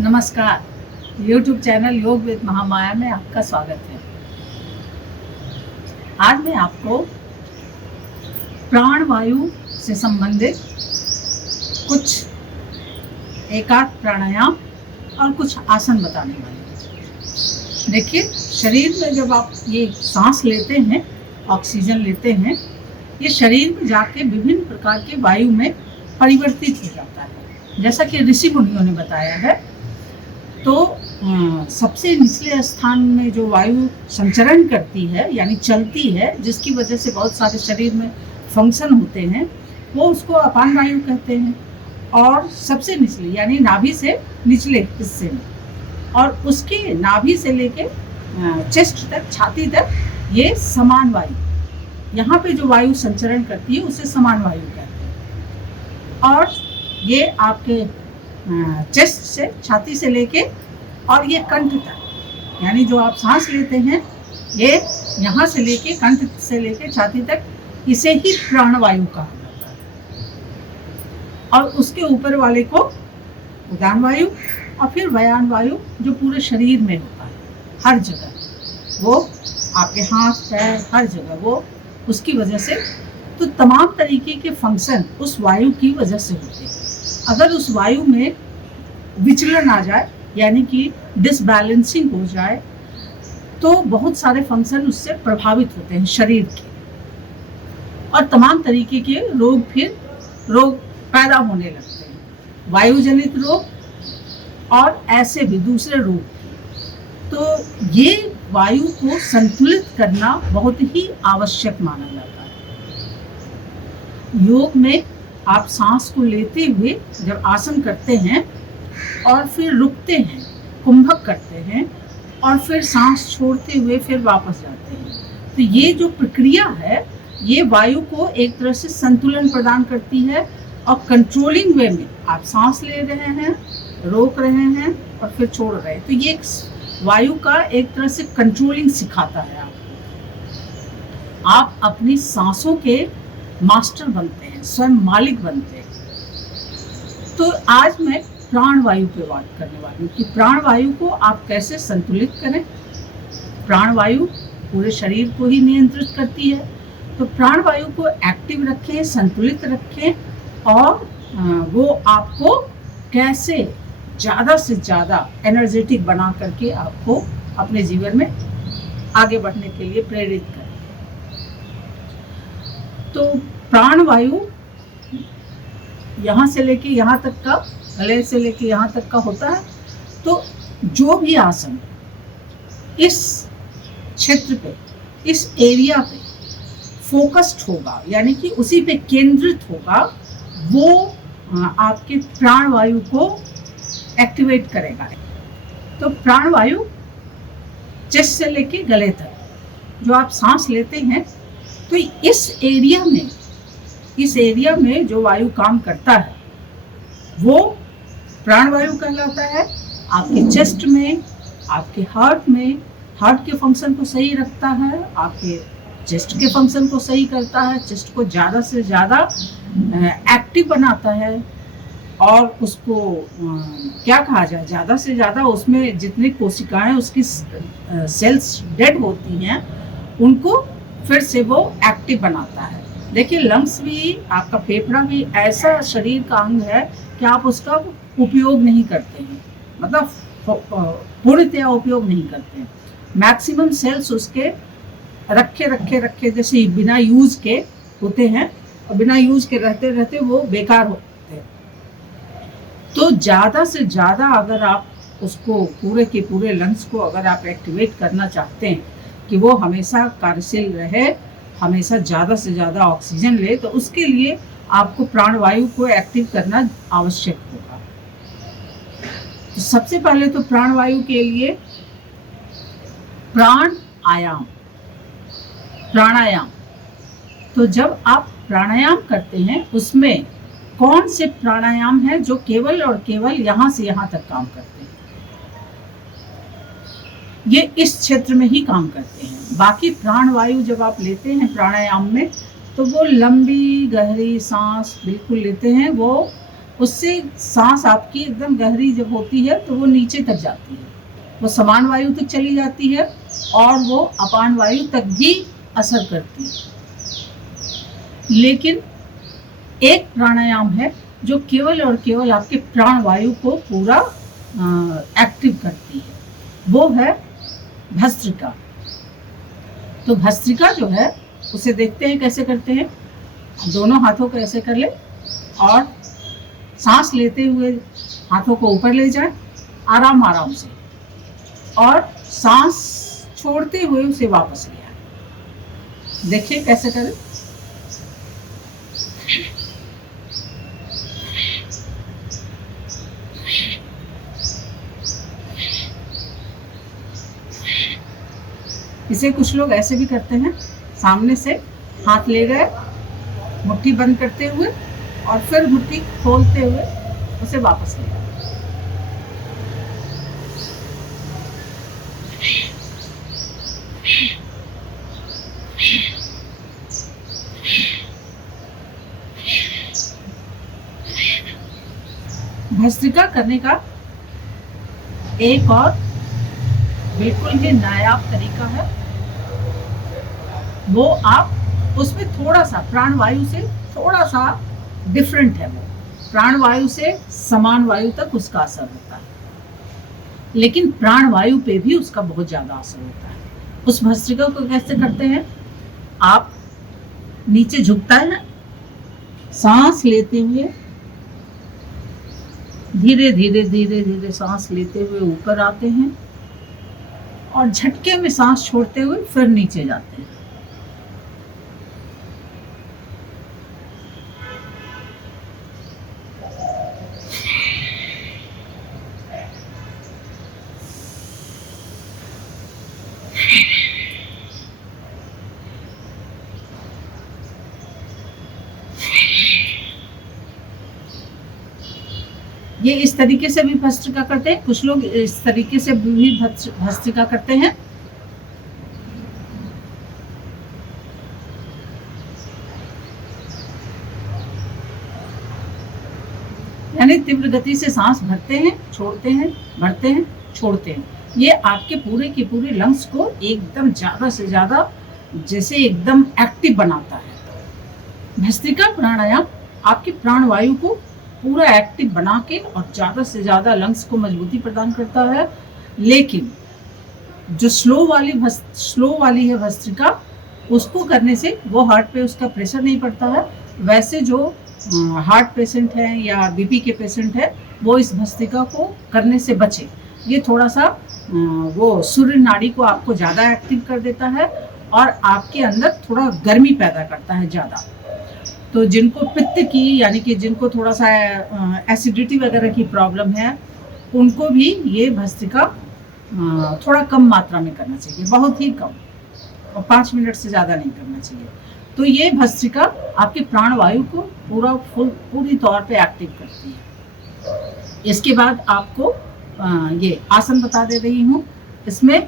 नमस्कार। YouTube channel योग with Mahamaya में आपका स्वागत है। आज मैं आपको प्राण वायु से संबंधित कुछ एकाध प्राणायाम और कुछ आसन बताने वाली हूँ। देखिए, शरीर में जब आप ये सांस लेते हैं, ऑक्सीजन लेते हैं, ये शरीर में जाके विभिन्न प्रकार के वायु में परिवर्तित हो जाता है। जैसा कि ऋषि मुनियों ने बताया है, तो सबसे निचले स्थान में जो वायु संचरण करती है यानी चलती है, जिसकी वजह से बहुत सारे शरीर में फंक्शन होते हैं, वो उसको अपान वायु कहते हैं। और सबसे निचले यानी नाभि से निचले हिस्से में, और उसके नाभि से लेके चेस्ट तक, छाती तक, ये समान वायु, यहाँ पे जो वायु संचरण करती है उसे समान वायु कहते हैं। और ये आपके चेस्ट से, छाती से लेके और ये कंठ तक, यानी जो आप सांस लेते हैं, ये यहाँ से लेके, कंठ से लेके छाती तक, इसे ही प्राणवायु कहा जाता है। और उसके ऊपर वाले को उदान वायु, और फिर व्यान वायु जो पूरे शरीर में होता है, हर जगह, वो आपके हाथ पैर हर जगह, वो उसकी वजह से, तो तमाम तरीके के फंक्शन उस वायु की वजह से होते हैं। अगर उस वायु में विचलन आ जाए, यानी कि डिसबैलेंसिंग हो जाए, तो बहुत सारे फंक्शन उससे प्रभावित होते हैं शरीर के, और तमाम तरीके के रोग पैदा होने लगते हैं, वायु जनित रोग और ऐसे भी दूसरे रोग। तो ये वायु को संतुलित करना बहुत ही आवश्यक माना जाता है। योग में आप सांस को लेते हुए जब आसन करते हैं और फिर रुकते हैं, कुंभक करते हैं, और फिर सांस छोड़ते हुए फिर वापस जाते हैं, तो ये जो प्रक्रिया है, ये वायु को एक तरह से संतुलन प्रदान करती है। और कंट्रोलिंग वे में आप सांस ले रहे हैं, रोक रहे हैं और फिर छोड़ रहे हैं, तो ये वायु का एक तरह से कंट्रोलिंग सिखाता है आपको। आप अपनी सांसों के मास्टर बनते हैं, स्वयं मालिक बनते हैं। तो आज मैं प्राण वायु पे बात करने वाली हूँ कि प्राण वायु को आप कैसे संतुलित करें। प्राण वायु पूरे शरीर को ही नियंत्रित करती है, तो प्राण वायु को एक्टिव रखें, संतुलित रखें, और वो आपको कैसे ज़्यादा से ज़्यादा एनर्जेटिक बना करके आपको अपने जीवन में आगे बढ़ने के लिए प्रेरित करें। तो प्राण वायु यहाँ से लेके यहाँ तक का, गले से लेके यहाँ तक का होता है। तो जो भी आसन इस क्षेत्र पे, इस एरिया पे फोकस्ड होगा, यानी कि उसी पे केंद्रित होगा, वो आपके प्राण वायु को एक्टिवेट करेगा। तो प्राण वायु चेस्ट से लेके गले तक जो आप सांस लेते हैं, तो इस एरिया में जो वायु काम करता है वो प्राण वायु कहलाता है। आपके चेस्ट में, आपके हार्ट में, हार्ट के फंक्शन को सही रखता है, आपके चेस्ट के फंक्शन को सही करता है, चेस्ट को ज़्यादा से ज़्यादा एक्टिव बनाता है, और उसको क्या कहा जाए, ज़्यादा से ज़्यादा उसमें जितनी कोशिकाएं, उसकी सेल्स डेड होती हैं, उनको फिर से वो एक्टिव बनाता है। देखिए, लंग्स भी, आपका फेफड़ा भी ऐसा शरीर का अंग है कि आप उसका उपयोग नहीं करते हैं, मतलब पूर्णतया उपयोग नहीं करते हैं। मैक्सिमम सेल्स उसके रखे जैसे बिना यूज के होते हैं, और बिना यूज के रहते रहते वो बेकार होते हैं। तो ज़्यादा से ज़्यादा अगर आप उसको, पूरे के पूरे लंग्स को अगर आप एक्टिवेट करना चाहते हैं कि वो हमेशा कार्यशील रहे, हमेशा ज़्यादा से ज़्यादा ऑक्सीजन ले, तो उसके लिए आपको प्राणवायु को एक्टिव करना आवश्यक होगा। तो सबसे पहले तो प्राणवायु के लिए प्राणायाम। तो जब आप प्राणायाम करते हैं, उसमें कौन से प्राणायाम है जो केवल और केवल यहाँ से यहाँ तक काम करते हैं, ये इस क्षेत्र में ही काम करते हैं। बाकी प्राणवायु जब आप लेते हैं प्राणायाम में, तो वो लंबी गहरी सांस बिल्कुल लेते हैं, वो उससे सांस आपकी एकदम गहरी जब होती है तो वो नीचे तक जाती है, वो समान वायु तक चली जाती है और वो अपान वायु तक भी असर करती है। लेकिन एक प्राणायाम है जो केवल और केवल आपके प्राण वायु को पूरा एक्टिव करती है, वो है भस्त्रिका। तो भस्त्रिका जो है उसे देखते हैं कैसे करते हैं। दोनों हाथों को ऐसे कर ले और सांस लेते हुए हाथों को ऊपर ले जाएं आराम आराम से, और सांस छोड़ते हुए उसे वापस ले आए। देखिए कैसे करें। इसे कुछ लोग ऐसे भी करते हैं, सामने से हाथ ले गए मुट्ठी बंद करते हुए और फिर मुट्ठी खोलते हुए उसे वापस ले आए। भस्त्रिका करने का एक और बिल्कुल ही नायाब तरीका है, वो आप उसमें थोड़ा सा प्राणवायु से थोड़ा सा डिफरेंट है। वो प्राणवायु से समान वायु तक उसका असर होता है, लेकिन प्राणवायु पे भी उसका बहुत ज़्यादा असर होता है। उस भस्त्रिका को कैसे करते हैं, आप नीचे झुकता है, सांस लेते हुए धीरे धीरे धीरे धीरे सांस लेते हुए ऊपर आते हैं और झटके में सांस छोड़ते हुए फिर नीचे जाते हैं। ये इस तरीके से भी भस्त्रिका करते हैं, कुछ लोग इस तरीके से भी भस्त्रिका करते हैं। यानी तीव्र गति से सांस भरते हैं, छोड़ते हैं, भरते हैं, छोड़ते हैं। ये आपके पूरे के पूरे लंग्स को एकदम ज़्यादा से ज़्यादा जैसे एकदम एक्टिव बनाता है। भस्त्रिका प्राणायाम आपके प्राणवायु को पूरा एक्टिव बना के और ज़्यादा से ज़्यादा लंग्स को मजबूती प्रदान करता है। लेकिन जो स्लो वाली है भस्त्रिका, उसको करने से वो हार्ट पे उसका प्रेशर नहीं पड़ता है। वैसे जो हार्ट पेशेंट हैं या बीपी के पेशेंट हैं, वो इस भस्त्रिका को करने से बचे। ये थोड़ा सा वो सूर्य नाड़ी को आपको ज़्यादा एक्टिव कर देता है और आपके अंदर थोड़ा गर्मी पैदा करता है ज़्यादा। तो जिनको पित्त की यानी कि जिनको थोड़ा सा एसिडिटी वगैरह की प्रॉब्लम है, उनको भी ये भस्त्रिका थोड़ा कम मात्रा में करना चाहिए, बहुत ही कम, और 5 मिनट से ज़्यादा नहीं करना चाहिए। तो ये भस्त्रिका आपके प्राणवायु को पूरी तौर पे एक्टिव करती है। इसके बाद आपको ये आसन बता दे रही हूँ। इसमें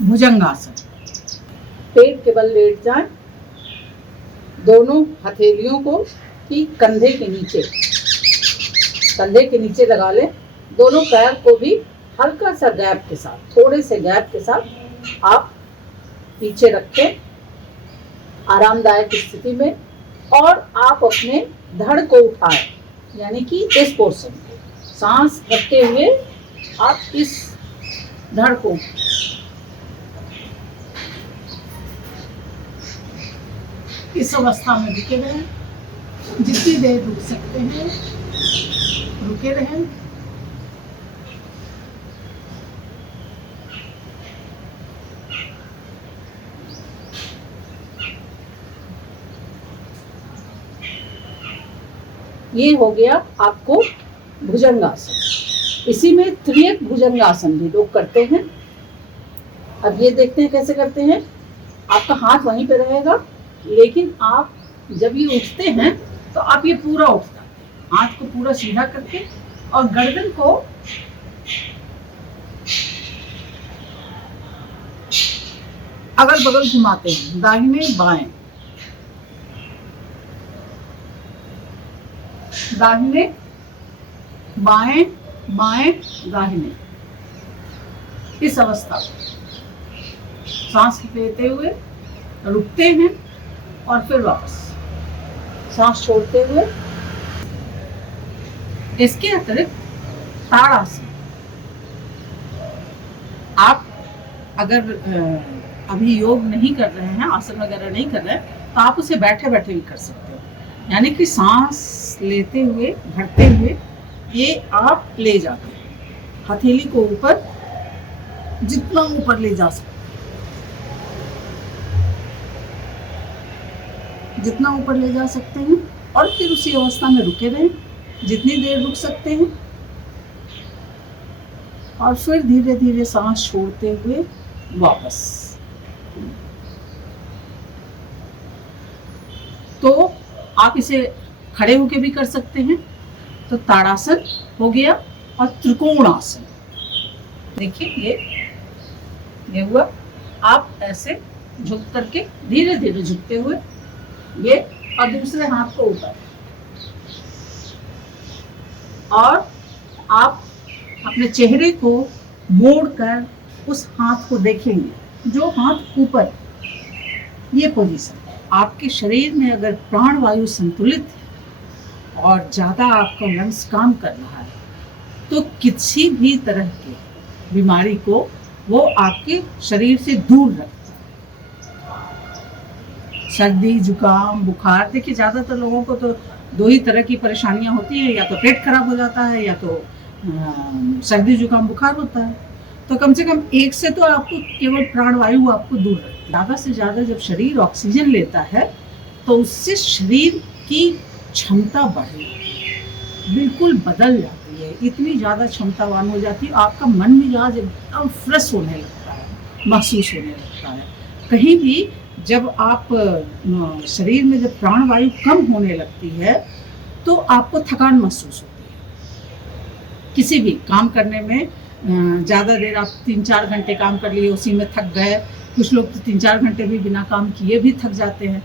भुजंगासन, पेट के बल लेट जाएं, दोनों हथेलियों को ठीक कंधे के नीचे लगा लें, दोनों पैर को भी हल्का सा गैप के साथ, थोड़े से गैप के साथ आप पीछे रखें आरामदायक स्थिति में, और आप अपने धड़ को उठाएं, यानी कि इस पोर्शन को सांस रखते हुए आप इस धड़ को इस अवस्था में रुके रहें, जितनी देर रुक सकते हैं रुके रहें। ये हो गया आपको भुजंगासन। इसी में त्रियक भुजंगासन भी लोग करते हैं। अब ये देखते हैं कैसे करते हैं। आपका हाथ वहीं पे रहेगा, लेकिन आप जब ये उठते हैं तो आप ये पूरा उठता है, हाथ को पूरा सीधा करके और गर्दन को अगल बगल घुमाते हैं, दाहिने बाएं, दाहिने बाएं बाएं दाहिने, इस अवस्था में सांस लेते हुए रुकते हैं और फिर वापस सांस छोड़ते हुए। इसके अतिरिक्त ताड़ासन, आप अगर अभी योग नहीं कर रहे हैं, आसन वगैरह नहीं कर रहे हैं, तो आप उसे बैठे बैठे भी कर सकते हो। यानी कि सांस लेते हुए भरते हुए ये आप ले जाते हैं, हथेली को ऊपर, जितना ऊपर ले जा सकते हैं, जितना ऊपर ले जा सकते हैं, और फिर उसी अवस्था में रुके रहें जितनी देर रुक सकते हैं, और फिर धीरे धीरे सांस छोड़ते हुए वापस। तो आप इसे खड़े होके भी कर सकते हैं। तो ताड़ासन हो गया, और त्रिकोणासन, देखिए ये हुआ। आप ऐसे झुक करके धीरे धीरे झुकते हुए ये, और दूसरे हाथ को ऊपर, और आप अपने चेहरे को मोड़कर उस हाथ को देखेंगे जो हाथ ऊपर, ये पोजीशन। आपके शरीर में अगर प्राण वायु संतुलित है और ज़्यादा आपका लंग्स काम कर रहा है, तो किसी भी तरह की बीमारी को वो आपके शरीर से दूर रखता है। सर्दी जुकाम बुखार, देखिए ज़्यादातर लोगों को तो दो ही तरह की परेशानियां होती हैं, या तो पेट खराब हो जाता है, या तो सर्दी जुकाम बुखार होता है। तो कम से कम एक से तो आपको केवल प्राणवायु आपको दूर रखती है। ज़्यादा से ज़्यादा जब शरीर ऑक्सीजन लेता है तो उससे शरीर की क्षमता बढ़ेगी, बिल्कुल बदल जाती है, इतनी ज़्यादा क्षमतावान हो जाती है, आपका मन मिजाज एकदम फ्रेश होने लगता है, महसूस होने लगता है। कहीं भी जब आप शरीर में जब प्राणवायु कम होने लगती है तो आपको थकान महसूस होती है। किसी भी काम करने में ज़्यादा देर आप 3-4 घंटे काम कर लिए, उसी में थक गए। कुछ लोग तो 3-4 घंटे भी बिना काम किए भी थक जाते हैं।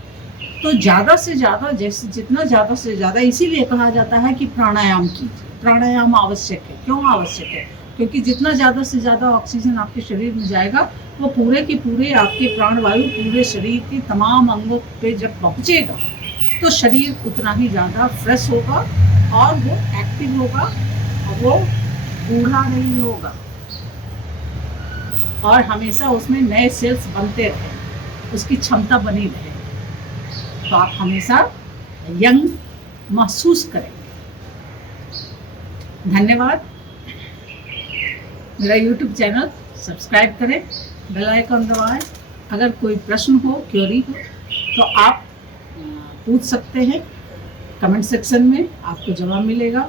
तो ज़्यादा से ज़्यादा, जैसे जितना ज़्यादा से ज़्यादा, इसीलिए कहा जाता है कि प्राणायाम कीजिए। प्राणायाम आवश्यक है। क्यों आवश्यक है? क्योंकि जितना ज़्यादा से ज़्यादा ऑक्सीजन आपके शरीर में जाएगा, वो पूरे के पूरे आपके प्राणवायु पूरे शरीर के तमाम अंगों पे जब पहुँचेगा तो शरीर उतना ही ज़्यादा फ्रेश होगा, और वो एक्टिव होगा, और वो बूढ़ा नहीं होगा, और हमेशा उसमें नए सेल्स बनते रहे, उसकी क्षमता बनी रहे, तो आप हमेशा यंग महसूस करेंगे। धन्यवाद। मेरा YouTube चैनल सब्सक्राइब करें, बेल आइकन दबाएं। अगर कोई प्रश्न हो, क्वेरी हो, तो आप पूछ सकते हैं कमेंट सेक्शन में, आपको जवाब मिलेगा।